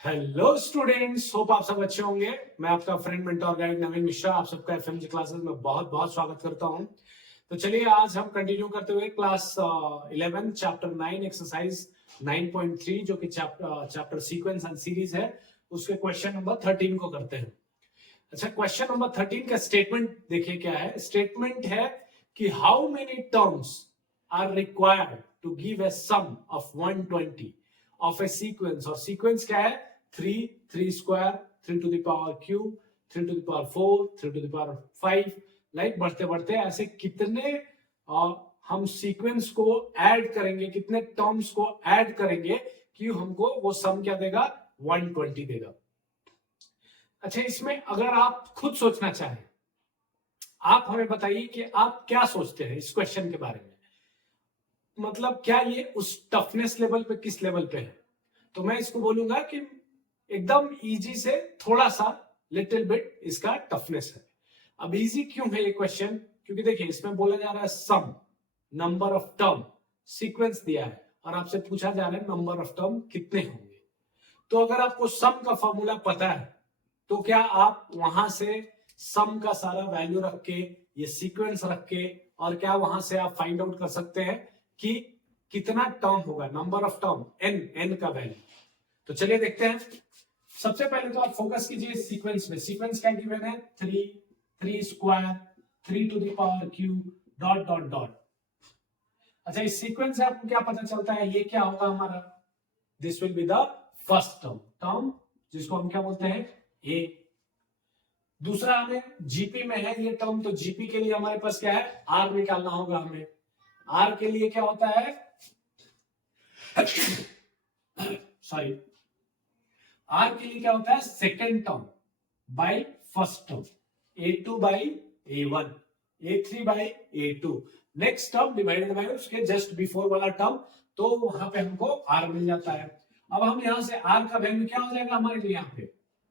Hello students, hope आप सब अच्छे होंगे। मैं आपका फ्रेंड मेंटोर गाइड नवीन मिश्रा आप सबका एफएमजी क्लासेस में बहुत बहुत स्वागत करता हूं। तो चलिए आज हम कंटिन्यू करते हुए क्लास 11 चैप्टर 9 एक्सरसाइज 9.3 जो कि चैप्टर सीक्वेंस एंड सीरीज है, उसके क्वेश्चन नंबर 13 को करते हैं। अच्छा, क्वेश्चन नंबर 13 का स्टेटमेंट देखिए क्या है। स्टेटमेंट है कि how many terms are required to give a sum of 120 of a sequence. और सीक्वेंस क्या है? 3 square, 3 to the power cube, 3 to the power 4, 3 to the power 5, like बढ़ते बढ़ते ऐसे कितने हम सीक्वेंस को ऐड करेंगे, कितने टर्म्स को ऐड करेंगे कि हमको वो सम क्या देगा? 120 देगा। अच्छा, इसमें अगर आप खुद सोचना चाहें, आप हमें बताइए कि आप क्या सोचते हैं इस क्वेश्चन के बारे में। मतलब क्या ये उस टफनेस लेवल पे, किस लेवल पे है? तो मैं इसको बोलूंगा कि एकदम इजी से थोड़ा सा लिटिल बिट इसका टफनेस है। अब इजी क्यों है ये क्वेश्चन? क्योंकि देखिए इसमें बोला जा रहा है सम, नंबर ऑफ टर्म, सीक्वेंस दिया है और आपसे पूछा जा रहा है नंबर ऑफ टर्म कितने होंगे। तो अगर आपको सम का फॉर्मूला पता है तो क्या आप वहां से सम का सारा वैल्यू रख के, ये सीक्वेंस रख के, और क्या वहां से आप फाइंड आउट कर सकते हैं कि कितना टर्म होगा, नंबर ऑफ टर्म, एन का वैल्यू। तो चलिए देखते हैं। सबसे पहले तो आप फोकस कीजिए सीक्वेंस में। सीक्वेंस क्या गिवन है? 3 square, 3 to the power cube, dot dot dot. अच्छा, इस सीक्वेंस से आपको क्या पता चलता है? ये क्या होगा हमारा? This will be the first term जिसको हम क्या बोलते हैं? ए। दूसरा हमें जीपी में है ये टर्म, तो जीपी के लिए हमारे पास क्या है? आर निकालना होगा हमें। आर के लिए क्या होता है? सॉरी, आर के लिए क्या होता है? Second term by first term, A2 by A1, A3 by A2, next term divided by उसके जस्ट बिफोर वाला टर्म, तो वहां पे हमको आर मिल जाता है। अब हम यहां से आर का वैल्यू क्या हो जाएगा हमारे लिए? यहाँ पे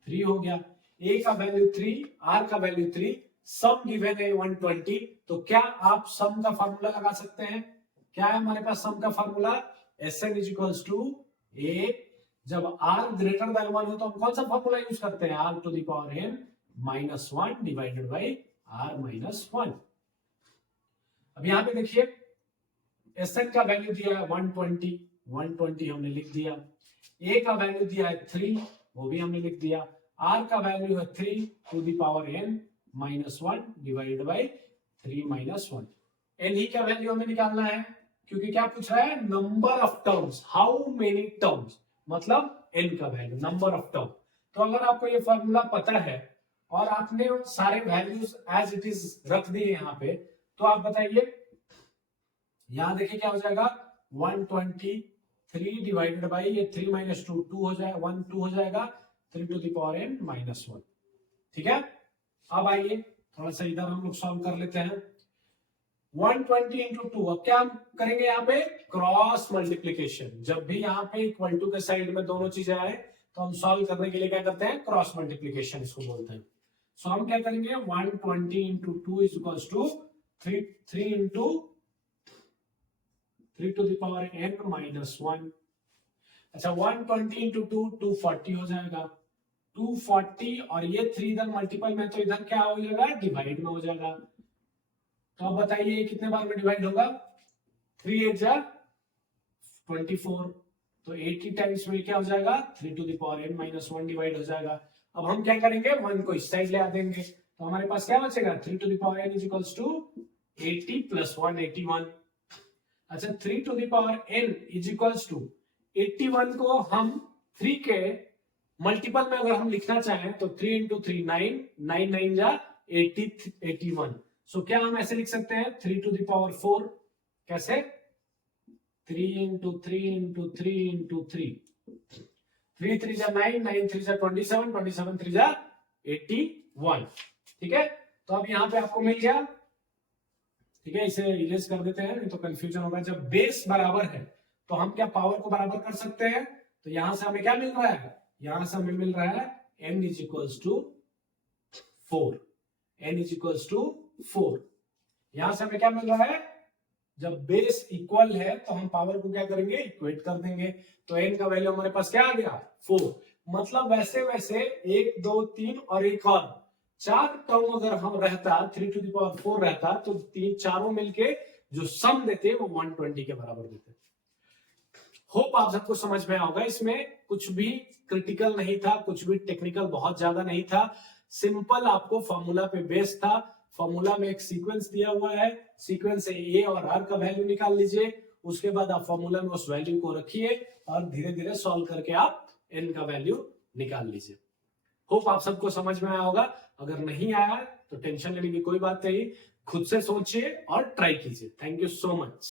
3 हो गया। ए का वैल्यू 3, आर का वैल्यू 3, सम गिवन है 120। तो क्या आप सम का फार्मूला लगा सकते हैं? क्या है हमारे पास सम का formula? Sn is equals to a. जब आर ग्रेटर देन 1 हो तो हम कौन सा फार्मूला यूज करते हैं? R to the power n minus 1 divided by r minus 1। अब यहां पे देखिए Sn का वैल्यू दिया है 120, 120 हमने लिख दिया। ए का वैल्यू दिया है 3, वो भी हमने लिख दिया। आर का वैल्यू है 3 to the power n minus 1 divided by 3 minus 1। N ही का वैल्यू हमें निकालना है, क्योंकि क्या पूछ रहा है? Number of terms, how many terms, मतलब एन का वैल्यू, नंबर ऑफ टर्म। तो अगर आपको ये फॉर्मूला पता है और आपने सारे वैल्यूज एज इट इज रख दिए यहाँ पे, तो आप बताइए यहां देखिए क्या हो जाएगा? 123 डिवाइडेड बाई ये 3 माइनस 2, 2 हो जाएगा, 1 2 हो जाएगा, 3 to the power n minus 1। ठीक है, अब आइए थोड़ा सा इधर हम लोग सॉल्व कर लेते हैं। 120 इंटू 2, अब क्या हम करेंगे यहाँ पे? Cross multiplication. जब भी यहाँ पे इक्वल टू के साइड में दोनों चीजें आए तो हम सॉल्व करने के लिए क्या करते हैं? क्रॉस मल्टीप्लीकेशन इसको बोलते हैं। सो हम क्या करेंगे? 120 into 2 is equals to 3 into 3 to the power n minus 1। अच्छा, 120 इंटू 2 240 हो जाएगा। 240 और ये 3 इधर मल्टीपल में, तो इधर क्या हो जाएगा? डिवाइड में हो जाएगा। तो अब बताइए कितने बार में डिवाइड होगा? 3 8 जा 24, तो 80 टाइम्स में क्या हो जाएगा? 3 to the power n minus 1 divide हो जाएगा। अब हम क्या करेंगे? 1 को इस साइड ले आ देंगे, तो हमारे पास क्या बचेगा? 3 to the power n is equals to 80 plus 1 81। अच्छा, 3 to the power n is equals to 81 को हम 3 के मल्टीपल में अगर हम लिखना चाहें तो 3 इंटू 3 9, 9 9 जा 80 81। सो क्या हम ऐसे लिख सकते हैं? 3 टू द पावर 4। कैसे? 3 इंटू 3 इंटू 3 इंटू 3, 3 3 जा 9, 9 3 जा 27, 27 3 जा 81। ठीक है, तो अब यहां पे आपको मिल गया। ठीक है, इसे इरेज कर देते हैं, नहीं तो कंफ्यूजन होगा। जब बेस बराबर है तो हम क्या पावर को बराबर कर सकते हैं? तो यहां से हमें क्या मिल रहा है? यहां से हमें मिल रहा है n is equals to 4, n is equals to 4। यहां से हमें क्या मिल रहा है? जब बेस इक्वल है तो हम पावर को क्या करेंगे? इक्वेट कर देंगे। तो n का वैल्यू हमारे पास क्या आ गया? 4। मतलब वैसे वैसे 1 2 3 और एक और 4 टर्म अगर हम रहता 3⁴ रहता तो तीन चारों मिलके जो सम देते वो 120 के बराबर देते। होप आप सबको समझ में होगा। इसमें कुछ भी क्रिटिकल नहीं था, कुछ भी टेक्निकल बहुत ज्यादा नहीं था, सिंपल आपको फॉर्मूला पे बेस था। फॉर्मूला में एक सीक्वेंस दिया हुआ है, सीक्वेंस से ए और आर का वैल्यू निकाल लीजिए, उसके बाद आप फॉर्मूला में उस वैल्यू को रखिए और धीरे धीरे सॉल्व करके आप एन का वैल्यू निकाल लीजिए। होप आप सबको समझ में आया होगा। अगर नहीं आया तो टेंशन लेने की कोई बात नहीं, खुद से सोचिए और ट्राई कीजिए। Thank you so much.